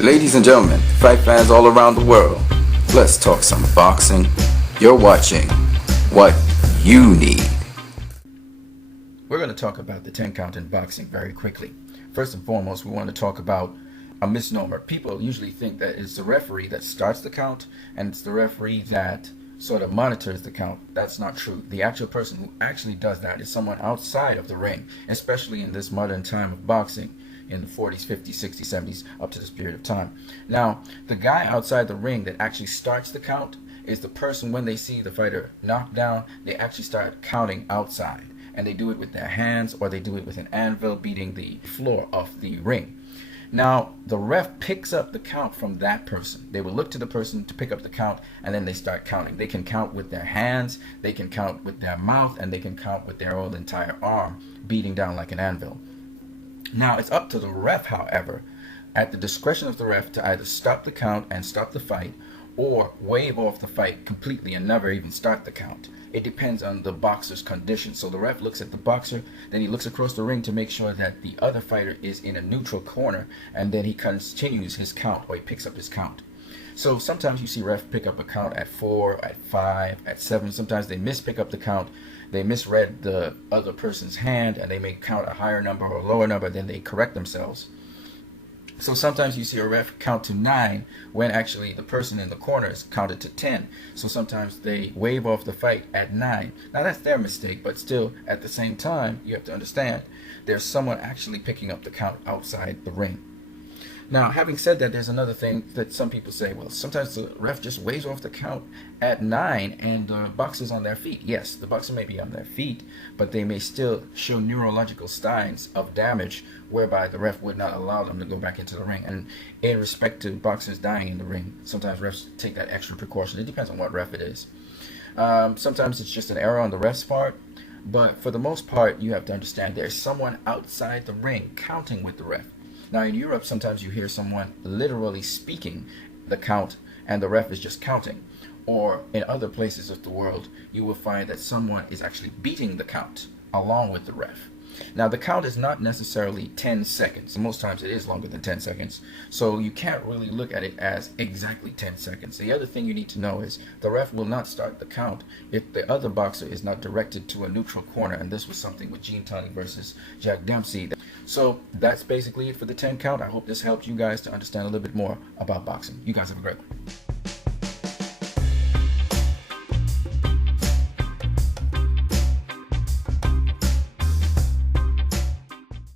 Ladies and gentlemen, fight fans all around the world, let's talk some boxing. You're watching What You Need. We're going to talk about the 10 count in boxing very quickly. First and foremost, we want to talk about a misnomer. People usually think that it's the referee that starts the count and it's the referee that sort of monitors the count. That's not true. The actual person who actually does that is someone outside of the ring, especially in this modern time of boxing, in the 40s, 50s, 60s, 70s, up to this period of time. Now, the guy outside the ring that actually starts the count is the person, when they see the fighter knocked down, they actually start counting outside. And they do it with their hands, or they do it with an anvil beating the floor of the ring. Now, the ref picks up the count from that person. They will look to the person to pick up the count, and then they start counting. They can count with their hands, they can count with their mouth, and they can count with their whole entire arm, beating down like an anvil. Now, it's up to the ref, however, at the discretion of the ref, to either stop the count and stop the fight, or wave off the fight completely and never even start the count. It depends on the boxer's condition. So the ref looks at the boxer, then he looks across the ring to make sure that the other fighter is in a neutral corner, and then he continues his count, or he picks up his count. So sometimes you see ref pick up a count at 4, at 5, at 7. Sometimes they mispick up the count. They misread the other person's hand, and they may count a higher number or a lower number, then they correct themselves. So sometimes you see a ref count to 9 when actually the person in the corner is counted to 10. So sometimes they wave off the fight at 9. Now that's their mistake, but still at the same time you have to understand there's someone actually picking up the count outside the ring. Now, having said that, there's another thing that some people say, well, sometimes the ref just waves off the count at 9 and the boxer's on their feet. Yes, the boxer may be on their feet, but they may still show neurological signs of damage whereby the ref would not allow them to go back into the ring. And in respect to boxers dying in the ring, sometimes refs take that extra precaution. It depends on what ref it is. Sometimes it's just an error on the ref's part, but for the most part, you have to understand there's someone outside the ring counting with the ref. Now in Europe, sometimes you hear someone literally speaking the count and the ref is just counting. Or in other places of the world, you will find that someone is actually beating the count along with the ref. Now the count is not necessarily 10 seconds. Most times it is longer than 10 seconds. So you can't really look at it as exactly 10 seconds. The other thing you need to know is the ref will not start the count if the other boxer is not directed to a neutral corner. And this was something with Gene Tunney versus Jack Dempsey. So that's basically it for the 10 count. I hope this helped you guys to understand a little bit more about boxing. You guys have a great one.